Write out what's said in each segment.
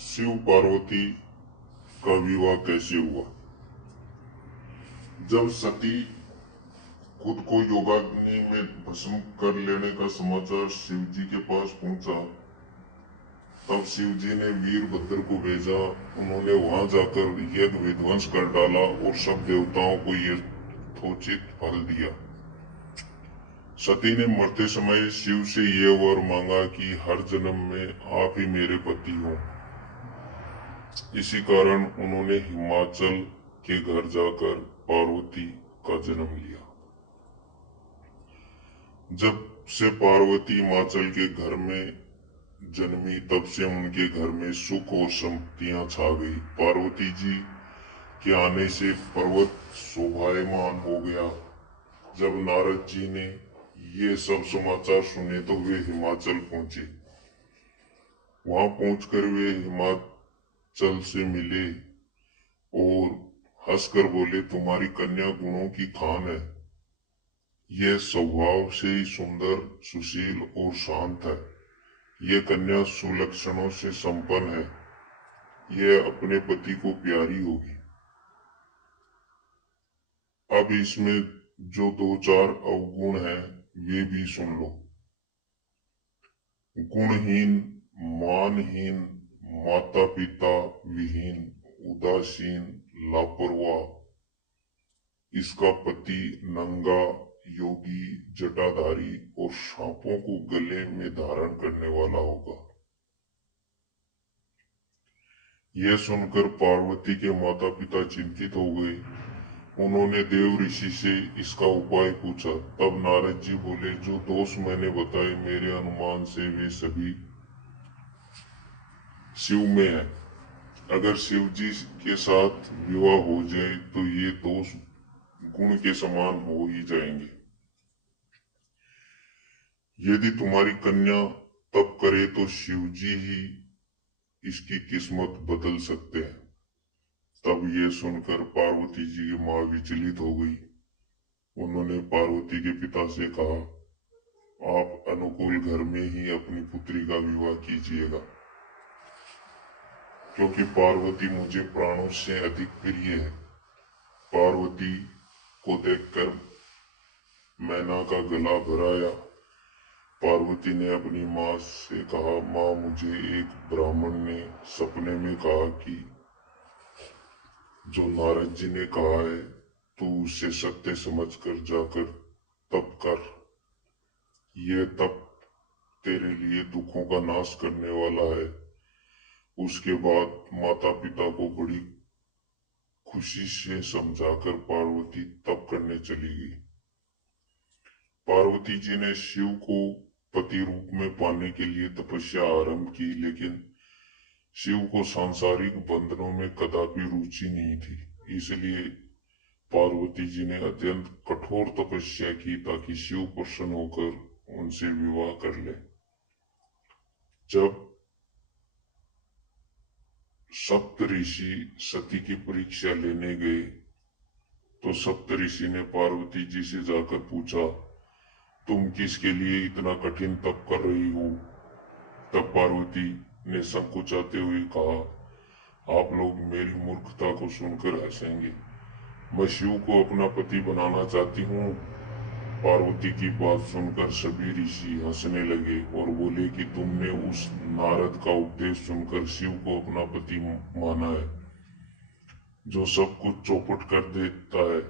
शिव पार्वती का विवाह कैसे हुआ। जब सती खुद को योगाग्नि में भस्म कर लेने का समाचार शिव जी के पास पहुंचा, तब शिव जी ने वीरभद्र को भेजा। उन्होंने वहां जाकर यज्ञ विध्वंस कर डाला और सब देवताओं को यथोचित फल दिया। सती ने मरते समय शिव से ये वर मांगा कि हर जन्म में आप ही मेरे पति हो। इसी कारण उन्होंने हिमाचल के घर जाकर पार्वती का जन्म लिया। जब से पार्वती हिमाचल के घर में जन्मी, तब से उनके घर में सुख और संपत्तियां छा गई। पार्वती जी के आने से पर्वत शोभायमान हो गया। जब नारद जी ने ये सब समाचार सुने तो वे हिमाचल पहुंचे। वहां पहुंचकर वे हिमाचल से मिले और हंसकर बोले, तुम्हारी कन्या गुणों की खान है। यह स्वभाव से ही सुंदर, सुशील और शांत है। यह कन्या सुलक्षणों से संपन्न है। यह अपने पति को प्यारी होगी। अब इसमें जो दो चार अवगुण हैं वे भी सुन लो। गुणहीन, मानहीन, माता पिता विहीन, उदासीन, लापरवाह। इसका पति नंगा, योगी, जटाधारी और सांपों को गले में धारण करने वाला होगा। यह सुनकर पार्वती के माता पिता चिंतित हो गए। उन्होंने देव ऋषि से इसका उपाय पूछा। तब नारद जी बोले, जो दोष मैंने बताए मेरे अनुमान से वे सभी शिव में है। अगर शिव जी के साथ विवाह हो जाए तो ये दोष गुण के समान हो ही जाएंगे। यदि तुम्हारी कन्या तप करे तो शिव जी ही इसकी किस्मत बदल सकते हैं। तब ये सुनकर पार्वती जी की मां विचलित हो गई। उन्होंने पार्वती के पिता से कहा, आप अनुकूल घर में ही अपनी पुत्री का विवाह कीजिएगा, क्योंकि पार्वती मुझे प्राणों से अधिक प्रिय है। पार्वती को देखकर मैना का गला भराया। पार्वती ने अपनी मां से कहा, मां, मुझे एक ब्राह्मण ने सपने में कहा कि जो नारद जी ने कहा है तू उसे सत्य समझकर जाकर तप कर। यह तप तेरे लिए दुखों का नाश करने वाला है। उसके बाद माता पिता को बड़ी खुशी से समझाकर पार्वती तप करने चली गई। पार्वती जी ने शिव को पति रूप में पाने के लिए तपस्या आरंभ की, लेकिन शिव को सांसारिक बंधनों में कदापि रुचि नहीं थी। इसलिए पार्वती जी ने अत्यंत कठोर तपस्या की ताकि शिव प्रसन्न होकर उनसे विवाह कर ले। जब सप्त ऋषि सती की परीक्षा लेने गए तो सप्त ऋषि ने पार्वती जी से जाकर पूछा, तुम किसके लिए इतना कठिन तप कर रही हो। तब पार्वती ने संकोचाते हुए कहा, आप लोग मेरी मूर्खता को सुनकर हंसेंगे। मैं शिव को अपना पति बनाना चाहती हूँ। पार्वती की बात सुनकर सभी ऋषि हंसने लगे और बोले कि तुमने उस नारद का उपदेश सुनकर शिव को अपना पति माना है, जो सब कुछ चौपट कर देता है।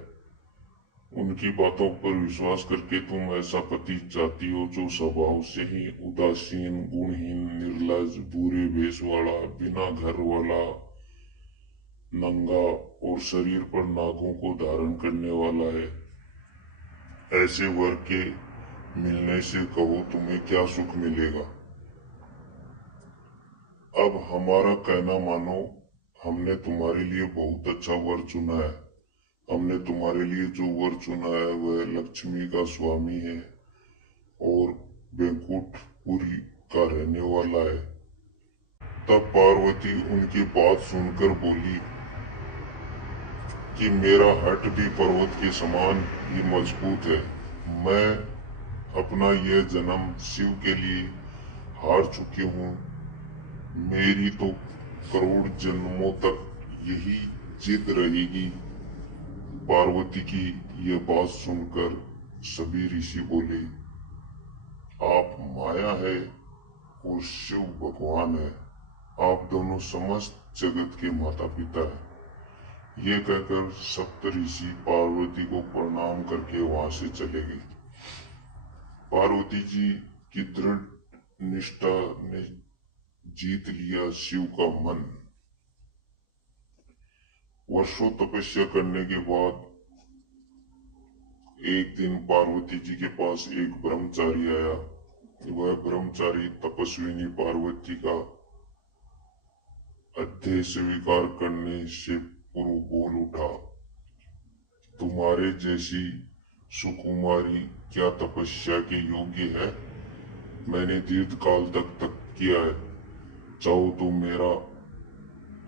उनकी बातों पर विश्वास करके तुम ऐसा पति चाहती हो जो स्वभाव से ही उदासीन, गुणहीन, निर्लज, बुरे भेष वाला, बिना घर वाला, नंगा और शरीर पर नागों को धारण करने वाला है। ऐसे वर के मिलने से कहो तुम्हें क्या सुख मिलेगा। अब हमारा कहना मानो, हमने तुम्हारे लिए बहुत अच्छा वर चुना है। हमने तुम्हारे लिए जो वर चुना है वह लक्ष्मी का स्वामी है और बैकुंठपुरी का रहने वाला है। तब पार्वती उनकी बात सुनकर बोली कि मेरा हट भी पर्वत के समान ही मजबूत है। मैं अपना यह जन्म शिव के लिए हार चुकी हूँ। मेरी तो करोड़ जन्मों तक यही जिद रहेगी। पार्वती की यह बात सुनकर सभी ऋषि बोले, आप माया है और शिव भगवान है। आप दोनों समस्त जगत के माता पिता हैं। ये कहकर सप्त ऋषि पार्वती को प्रणाम करके वहां से चले गए। पार्वती जी की दृढ़ निष्ठा ने जीत लिया शिव का मन। वर्षों तपस्या करने के बाद एक दिन पार्वती जी के पास एक ब्रह्मचारी आया। वह ब्रह्मचारी तपस्विनी पार्वती का अध्यय स्वीकार करने से पूर्व बोल उठा, तुम्हारे जैसी सुकुमारी क्या तपस्या के योग्य है? मैंने दीर्घ काल तक तप किया है। चाहो तो मेरा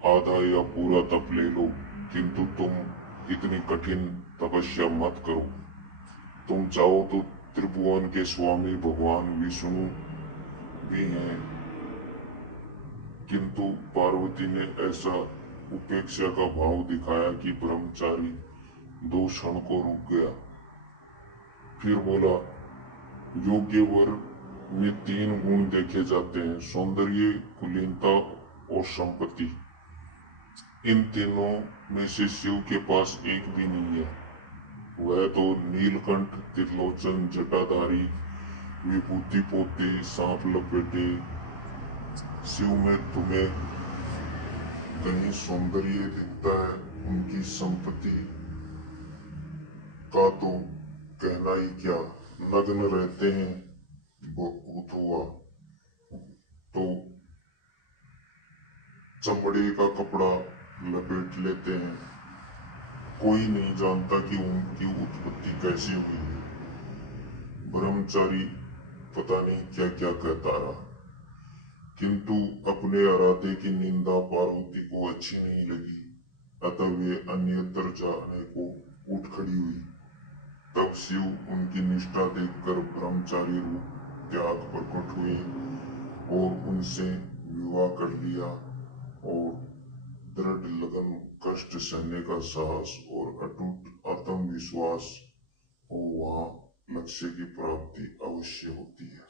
आधा या पूरा तप ले लो, किंतु तुम इतनी कठिन तपस्या मत करो। तुम चाहो तो त्रिभुवन के स्वामी भगवान विष्णु भी हैं। किंतु पार्वती ने ऐसा उपेक्षा का भाव दिखाया कि ब्रह्मचारी 2 क्षण को रुक गया। फिर बोला, योग्य वर में 3 गुण देखे जाते हैं, सौंदर्य, कुलीनता और संपत्ति। इन तीनों में से शिव के पास एक भी नहीं है। वह तो नीलकंठ, त्रिलोचन, जटाधारी, विभूति पोते, सांप लपेटे। शिव में तुम्हें कहीं सौंदर्य दिखता है? उनकी संपत्ति का तो कहना ही क्या, नग्न रहते हैं। बहुत हुआ तो चमड़े का कपड़ा लपेट लेते हैं। कोई नहीं जानता कि उनकी उत्पत्ति कैसी हुई है। ब्रह्मचारी पता नहीं क्या क्या कहता रहा, किंतु अपने आराध्य की निंदा पार्वती को अच्छी नहीं लगी। अतः वे अन्यत्र जाने को उठ खड़ी हुई। तब शिव उनकी निष्ठा देखकर ब्रह्मचारी रूप त्याग प्रकट हुए और उनसे विवाह कर लिया। और दृढ़ लगन, कष्ट सहने का साहस और अटूट आत्मविश्वास हो, वहां लक्ष्य की प्राप्ति अवश्य होती है।